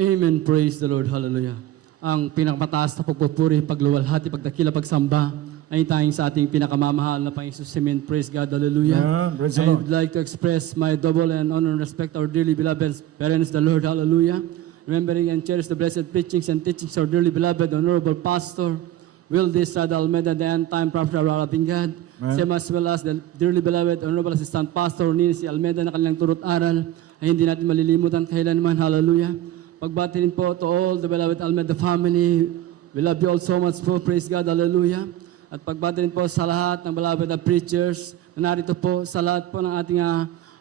Amen. Praise the Lord. Hallelujah. Ang pinakamataas na pagpupuri, pagluwalhati, pagdakila, pagsamba ay tayong sa ating pinakamamahal na Panginoon. Amen. Praise God. Hallelujah. Amen. Praise the I Lord. would like to express my double and honor and respect our dearly beloved parents, the Lord. Hallelujah. Remembering and cherish the blessed preachings and teachings of our dearly beloved Honorable Pastor Will D. Estrada Almeida, the end-time prophet of our loving God. Same as well as the dearly beloved Honorable Assistant Pastor Nancy Almeida na kanilang turut aral ay hindi natin malilimutan kailanman. Hallelujah. Pagbati rin po to all the beloved Almeida family. We love you all so much po. Praise God. Hallelujah. At pagbati rin po sa lahat ng beloved na preachers na narito po, sa lahat po ng ating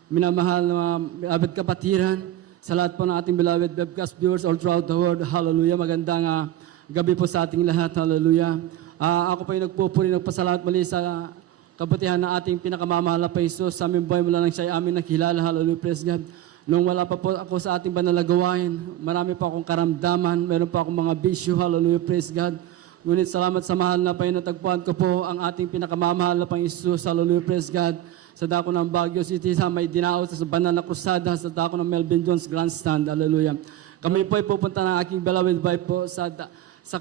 minamahal na beloved kapatiran, sa lahat po ng ating beloved webcast viewers all throughout the world. Hallelujah. Magandang gabi po sa ating lahat. Hallelujah. Ako po yung nagpupuri, nagpasalamat muli sa kabutihan ng ating pinakamamahal na Paisos sa aming buhay mula nang siya ay amin nakilala. Hallelujah. Praise God. Nung wala pa po ako sa ating banal na gawain, marami pa akong karamdaman, meron pa akong mga bisyo. Hallelujah. Praise God. Ngunit salamat sa mahal na Panginoon, natagpuan ko po ang ating pinakamamahal na Panginoon. Hallelujah. Praise God. Sa dako ng Baguio City, sa may dinaos, sa banal na krusada, sa dako ng Melvin Jones Grandstand. Hallelujah. Kami po ay pupunta ng aking beloved wife po sa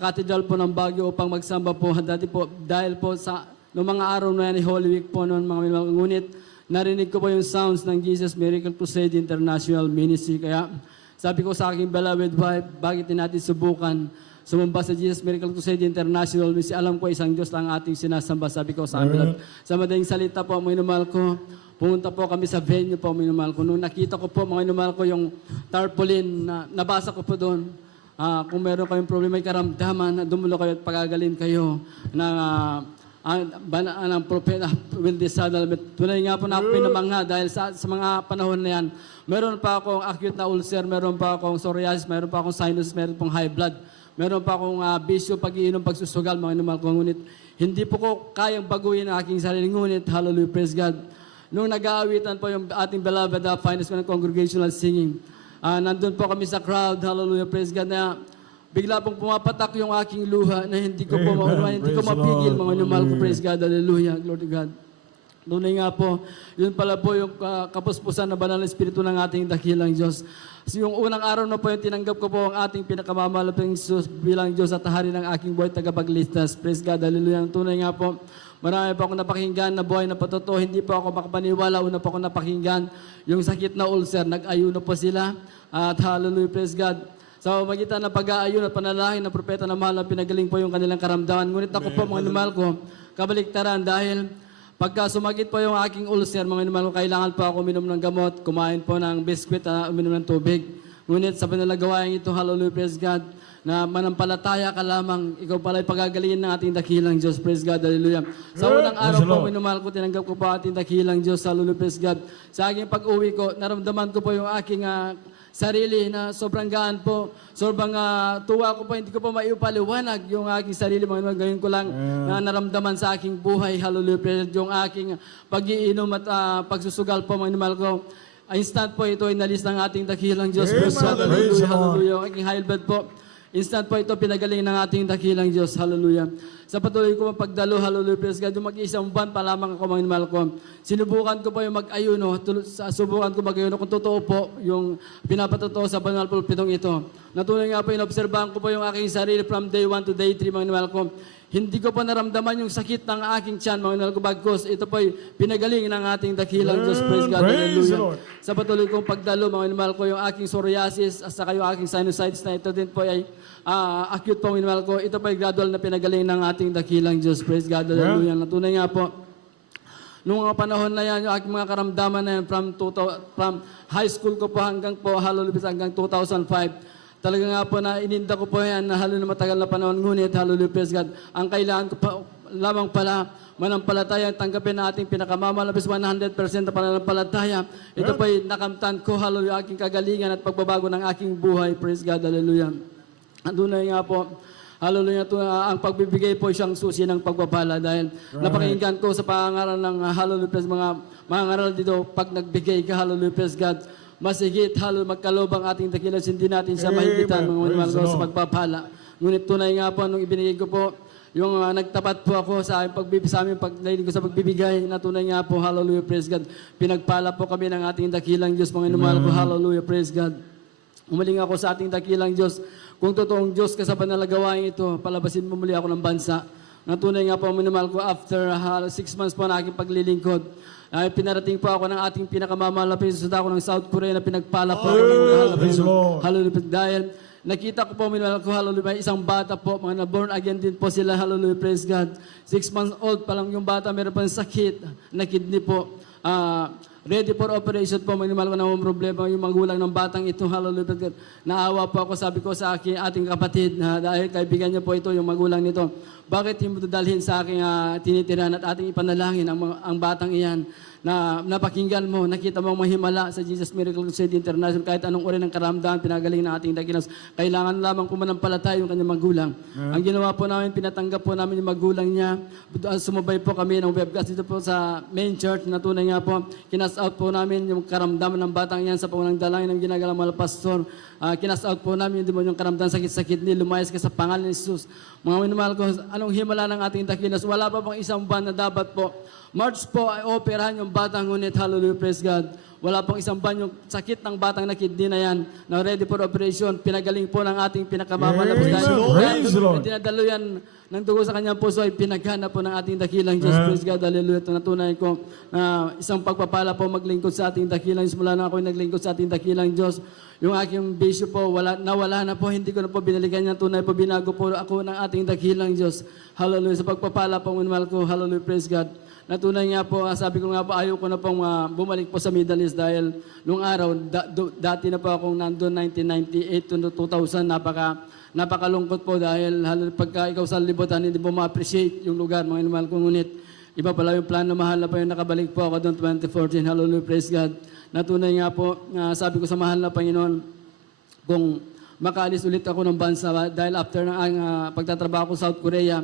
Cathedral po ng Baguio upang magsamba po. Dati po, dahil po sa noong mga araw na yan, Holy Week po noon, mga ngunit, narinig ko po yung sounds ng Jesus Miracle Crusade International Ministry. Kaya sabi ko sa aking beloved wife, bakit natin subukan sumamba sa Jesus Miracle Crusade International Ministry? Alam ko isang Diyos lang ating sinasamba. Sabi ko sa amin. Sa madaling salita po, mga inumal ko, pumunta po kami sa venue po, mga inumal ko. Nung nakita ko po, mga inumal ko, yung tarpaulin, nabasa ko po doon. Kung meron kayong problema, may karamdaman, dumulo kayo at pagagalin kayo ng ang propeta Will D. Estrada. Tunay nga po na ako pinamangha dahil sa mga panahon na yan, meron pa akong acute na ulcer, meron pa akong psoriasis, meron pa akong sinus, meron pang high blood, meron pa akong bisyo, pag-iinom, pagsusugal, mga inumal ko. Ngunit hindi po ko kayang baguhin ang aking sarili. Ngunit, hallelujah, praise God. Nung nag-aawitan po yung ating beloved finest man congregational singing, nandun po kami sa crowd, hallelujah, praise God, na bigla pong pumapatak yung aking luha na hindi ko po maunawain, hindi ko mapigil, mga inumal ko, praise God, hallelujah, glory to God. Tunay nga po, yun pala po yung kapuspusan na banal na espiritu ng ating dakilang Diyos. So yung unang araw na po yung tinanggap ko po ang ating pinakamamahal na Diyos bilang Diyos at hari ng aking buhay tagapagligtas. Praise God, hallelujah. Tunay nga po, marami pa akong napakinggan na buhay na patotoo, hindi po ako makapaniwala. Una po akong napakinggan yung sakit na ulcer, nag-ayuno po sila. At hallelujah, praise God. Sa magitan ng pag-aayon at panalangin ng propeta na mahal na pinagaling po yung kanilang karamdaman. Ngunit ako po, mga inumal ko, kabaliktaran dahil pagka sumagit po yung aking ulcer, mga inumal ko, kailangan po ako uminom ng gamot, kumain po ng biskwit, uminom ng tubig. Ngunit sa panalagawain ito, hallelujah, praise God, na manampalataya ka lamang, ikaw pala ay pagagalingin ng ating dakilang Diyos, praise God, hallelujah. Sa unang araw po, minumahal ko, tinanggap ko po ating dakilang Diyos, hallelujah, praise God. Sa aking pag-uwi ko, naramdaman ko po yung aking sarili na sobrang gaan po, sobrang tuwa ko po, hindi ko po maiupaliwanag yung aking sarili, mga ngayon ko lang na naramdaman sa aking buhay, hallelujah, yung aking pag-iinom at pagsusugal po, mga inumal ko. Instant po ito, inalis ng ating dakilang Diyos, hallelujah, hallelujah, yung aking high blood po. Instant po ito, pinagaling ng ating dakilang Diyos. Hallelujah. Sa patuloy ko pagdalo, hallelujah, praise God, yung mag-iisang buwan pa lamang ako, mga inumal ko. Sinubukan ko po yung mag-ayuno, subukan ko mag-ayuno kung totoo po yung pinapatotoo sa banal pulpitong ito. Natuloy nga po, inobserbahan ko po yung aking sarili from day 1 to day 3, mga inumal ko. Hindi ko po naramdaman yung sakit ng aking tiyan, mga inumal ko, bagkos ito po pinagaling ng ating dakilang Diyos. Praise God, hallelujah. Sa patuloy kong pagdalo, mga inumal ko, yung aking psoriasis, at saka yung aking sinusitis na ito din po ay acute po, inumal ko. Ito po ay gradual na pinagaling ng ating dakilang Diyos. Praise God, hallelujah. Natunay nga po, nung mga panahon na yan, yung aking mga karamdaman na yan, from high school ko po hanggang po, hallelujah, hanggang 2005, talaga nga po na ininda ko po yan na halo na matagal na panahon. Ngunit, hallelujah, praise God, ang kailangan ko pa lamang pala, manampalataya, tanggapin na ating pinakamamalabis 100% na pananampalataya. Ito po ay nakamtan ko, hallelujah, aking kagalingan at pagbabago ng aking buhay. Praise God, hallelujah. Andunay nga po, hallelujah, ang pagbibigay po siyang susi ng pagpapala dahil napakinggan ko sa pangaral ng hallelujah, praise mga ngaral dito, pag nagbigay ka, hallelujah, praise God, masigit, hallelujah, magkalobang ating dakilang, hindi natin siya mahigitan, mga sa pagpapala. Ngunit tunay nga po, nung ibinigay ko po, yung nagtapat po ako sa aming pagdahiling ko sa pagbibigay, na tunay nga po, hallelujah, praise God. Pinagpala po kami ng ating dakilang Diyos, mga inumahal ko, hallelujah, praise God. Umaling ako sa ating dakilang Diyos. Kung totoong Diyos ka sa panalagawain ito, palabasin mo muli ako ng bansa. Natunay nga po, minamahal ko, after 6 months po na aking paglilingkod, ay pinarating po ako ng ating pinakamamahal na presidente ako ng South Korea na pinagpala po ako ng mahal na presidente. Hallelujah. Dahil nakita ko po, minamahal ko, hallelujah, may isang bata po, mga na-born again din po sila, hallelujah, praise God. 6 months old pa lang yung bata, meron pa sakit na kidney po. Ready for operation po, minimal ko na problema yung magulang ng batang ito, hallelujah. Naawa po ako, sabi ko sa ating kapatid, dahil kaibigan niya po ito, yung magulang nito, bakit hindi mo dalhin sa aking tinitirahan at ating ipanalangin ang batang iyan na napakinggan mo, nakita mo mahimala sa Jesus Miracle Crusade International, kahit anong uri ng karamdaman, pinagaling ng ating dakilas. Kailangan lamang pumaнаmpalataya yung kanyang magulang. Ang ginawa po namin, pinatanggap po namin yung magulang niya. Sumabay po kami ng webcast dito po sa main church, na tunay nga po, kinas out po namin yung karamdaman ng batang yan sa pangunang dalangin ng ginagalang mga pastor. Kinas out po namin yung karamdaman sakit-sakit ni lumayas ka sa pangalan ni Jesus. Mga minamahal ko, anong himala ng ating dakilas? Wala pa bang isang buwan na dapat po March po ay operahan yung batang, ngunit hallelujah, praise God. Wala pang isang buwan yung sakit ng batang na kidney na yan, na ready for operation, pinagaling po ng ating pinakamamahal na presidente. Praise the Lord. Dinadalo yan ng dugo sa kanyang puso ay pinaghanap po ng ating dakilang Diyos. Praise God, hallelujah. Ito natunay ko na isang pagpapala po maglingkod sa ating dakilang Diyos. Mula na ako naglingkod sa ating dakilang Diyos. Yung aking bisyo po, nawala na po, hindi ko na po binalikan niya. Tunay po, binago po ako ng ating dakilang Diyos. Hallelujah. Sa pagpapala po, minamahal ko, hallelujah, praise God. Natunay nga po, sabi ko nga po, ayaw ko na pong bumalik po sa Middle East dahil nung araw, dati na po akong nandun 1998 to 2000, napakalungkot po dahil pagka ikaw sa libutan, hindi mo ma-appreciate yung lugar, mga inumahal kong ngunit. Iba pala yung plano, mahal na pa yung nakabalik po ako doon 2014, hallelujah, praise God. Natunay nga po, sabi ko sa mahal na Panginoon, kung makaalis ulit ako ng bansa dahil after ng pagtatrabaho ko sa South Korea,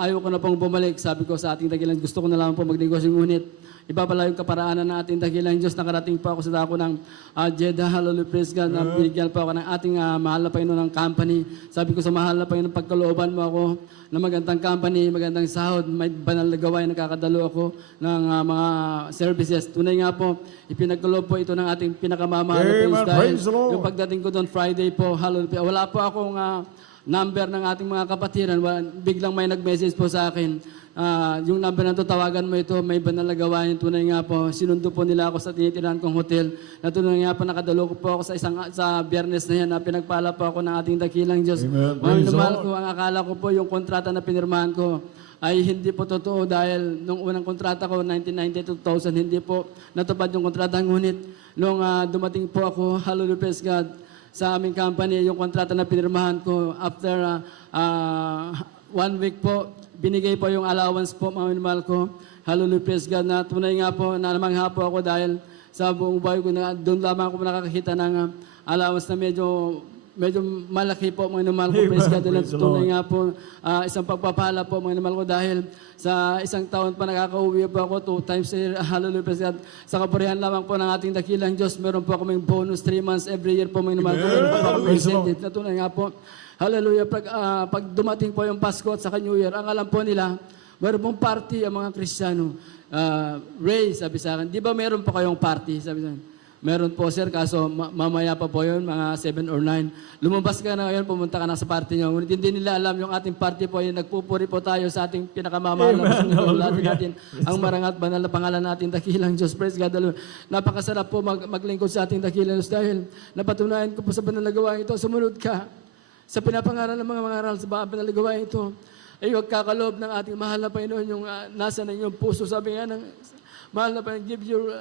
ayaw ko na pong bumalik. Sabi ko sa ating dakilang, gusto ko na lang po magnegosyo, ngunit iba pala yung kaparaanan ng ating dakilang Diyos. Nakarating pa ako sa dako ng Jeddah, hallelujah, praise God, na binigyan pa ako ng ating mahal na Panginoon ng company. Sabi ko sa mahal na Panginoon, pagkalooban mo ako na magandang company, magandang sahod, may banal na gawain, nakakadalo ako ng mga services. Tunay nga po, ipinagkaloob po ito ng ating pinakamamahal na praise dahil yung pagdating ko doon Friday po, hallelujah, wala po akong number ng ating mga kapatiran, biglang may nag-message po sa akin, yung number na to, tawagan mo ito, may banal na gawain. Tunay nga po, sinundo po nila ako sa tinitirahan kong hotel. Natunay nga po, nakadalo ko po ako sa Biyernes na yan, na pinagpala po ako ng ating dakilang Diyos. Mahal ko, ang akala ko po, yung kontrata na pinirmahan ko, ay hindi po totoo dahil nung unang kontrata ko, 1990-2000, hindi po natupad yung kontrata. Ngunit, nung dumating po ako, hallelujah, praise God, sa aming company, yung kontrata na pinirmahan ko, after 1 week po, binigay po yung allowance po, mga minamahal ko. Hallelujah, praise God, na tunay nga po, na namangha po ako dahil sa buong buhay ko, doon lamang ako nakakakita ng allowance na medyo malaki po, mga minamahal ko, praise God. Tunay nga po, isang pagpapala po, mga minamahal ko, dahil sa isang taon pa nakaka-uwi po ako 2 times a year, hallelujah, praise God. Sa kapurihan lamang po ng ating dakilang Diyos, meron po kaming bonus 3 months every year po, mga minamahal ko. Meron po akong incentive. Tunay nga po, hallelujah, pag dumating po yung Pasko at saka New Year, ang alam po nila, meron pong party ang mga Kristiyano. Ray, sabi sa akin, di ba meron pa kayong party? Sabi sa akin, meron po sir, kaso mamaya pa po yun, mga 7 or 9. Lumabas ka na ngayon, pumunta ka na sa party nyo. Ngunit hindi nila alam yung ating party po, yung nagpupuri po tayo sa ating pinakamamahal na pinagulati natin, ang marangat banal na pangalan natin, dakilang Diyos. Praise God. Napakasarap po maglingkod sa ating dakilang Diyos dahil napatunayan ko po sa banal na gawain ito, sumunod ka sa pinapangaral ng mga mangaral sa banal na gawain ito, ay huwag kakaloob ng ating mahal na Panginoon yung nasa na inyong puso. Sabi nga ng mahal na Panginoon,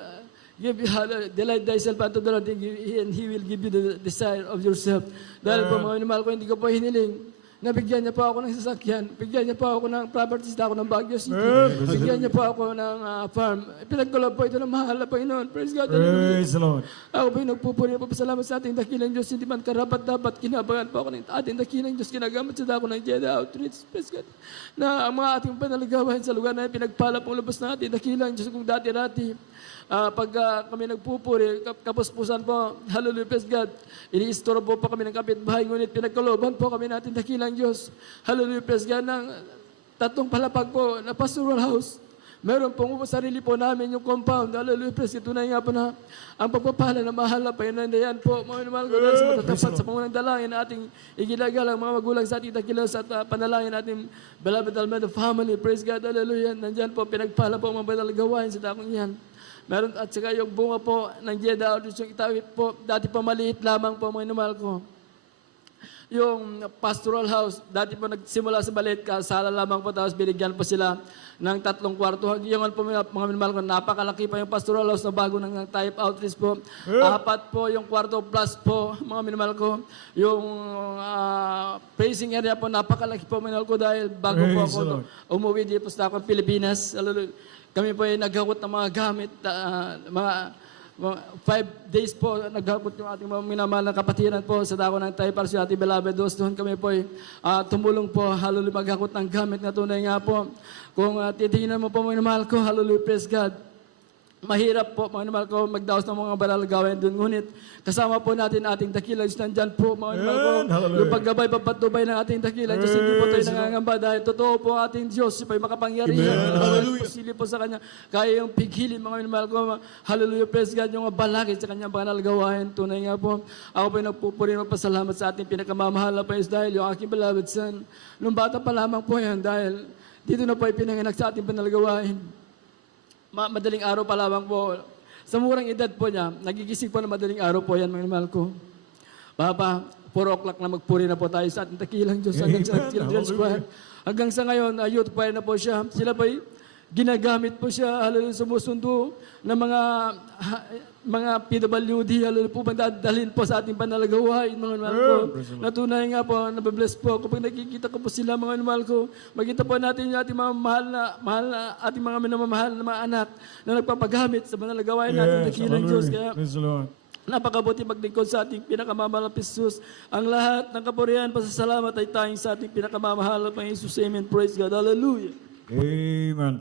delight thyself unto the Lord, and He will give you the desire of yourself. Dahil po mga minamahal ko, hindi ko po hiniling. Nabigyan niya po ako ng sasakyan. Bigyan niya po ako ng properties na ako ng Baguio City. Bigyan niya po ako ng farm. Pinagkulob po ito ng mahal na Panginoon. Praise God. Praise the Lord. Ako po yung nagpupuri po pasalamat sa ating dakilang Diyos. Hindi man karapat-dapat kinabangan po ako ng ating dakilang Diyos. Ginagamit sa dako ng Jeddah Outreach. Praise God. Na ang mga ating panaligawan sa lugar na pinagpala pong lubos na ating dakilang Diyos. Kung dati-dati, pag kami nagpupuri, kapuspusan po, hallelujah, praise God, ini-istorbo po kami ng kapitbahay, ngunit pinagkaloban po kami natin dakilang Diyos. Hallelujah, praise God, ng 3 palapag po na pastoral house. Meron pong sarili po namin yung compound. Hallelujah, praise God. Tunay nga po na ang pagpapala na mahal na pahinandayan po. Mga minamahal ko dahil sa matatapat sa pangunang dalangin na ating iginagalang mga magulang sa ating dakilas at panalangin natin beloved Almeida family. Praise God, hallelujah. Nandyan po, pinagpala po mga banal gawain sa dakong yan. Meron at saka yung bunga po ng Jeddah Outreach yung itawid po. Dati po maliit lamang po mga minamahal ko. Yung pastoral house, dati po nagsimula sa balit, kasala lamang po, tapos binigyan po sila ng 3 kwarto. Yung po mga minamahal ko, napakalaki pa yung pastoral house na bago ng type outreach po. 4 po yung kwarto plus po, mga minamahal ko. Yung praising area po, napakalaki po minamahal ko dahil bago po ako umuwi dito sa ako Pilipinas. Kami po ay naghakot ng mga gamit, mga 5 days po, naghakot yung ating mga minamahal na kapatiran po sa dako ng Taipar, si Ate Beloved Dos. Doon kami po ay tumulong po, hallelujah, maghakot ng gamit na tunay nga po. Kung titingnan mo po mga minamahal ko, hallelujah, praise God. Mahirap po, mga minamahal ko, magdaos ng mga banal gawain doon. Ngunit kasama po natin ating dakilang Diyos nandyan po, mga minamahal ko. Yung paggabay, papatubay ng ating dakilang Diyos, hindi po tayo nangangamba dahil totoo po ating Diyos, siya po ay makapangyarihan. Hallelujah. Pusili po sa Kanya. Kaya yung pigilin, mga minamahal ko, hallelujah, praise God, yung balakid sa Kanyang banal gawain. Tunay nga po, ako po ay nagpupuri magpasalamat sa ating pinakamamahal na Panginoon dahil yung aking beloved son. Nung bata pa lamang po yan dahil dito na po ay pinanganak sa ating banal gawain. Madaling araw pa lamang po. Sa murang edad po niya, nagigising po na madaling araw po yan, mga mahal ko. Papa, 4 o'clock na magpuri na po tayo sa ating dakilang Diyos hanggang sa Children's Choir. Hanggang sa ngayon, youth choir na po siya. Sila po ginagamit po siya, hallelujah, sumusundo ng mga PWD, hallelujah po, dadalhin po sa ating panalagawain, mga mahal ko. Natunay nga po, nababless po. Kapag nakikita ko po sila, mga mahal ko, makita po natin yung ating mga mahal na ating mga minamahal na mga anak na nagpapagamit sa panalagawain natin, dakilang Diyos. Kaya, napakabuti maglingkod sa ating pinakamamahal na Jesus. Ang lahat ng kapurihan, pasasalamat ay tayong sa ating pinakamamahal na Panginoon Jesus. Amen. Praise God. Hallelujah. Amen.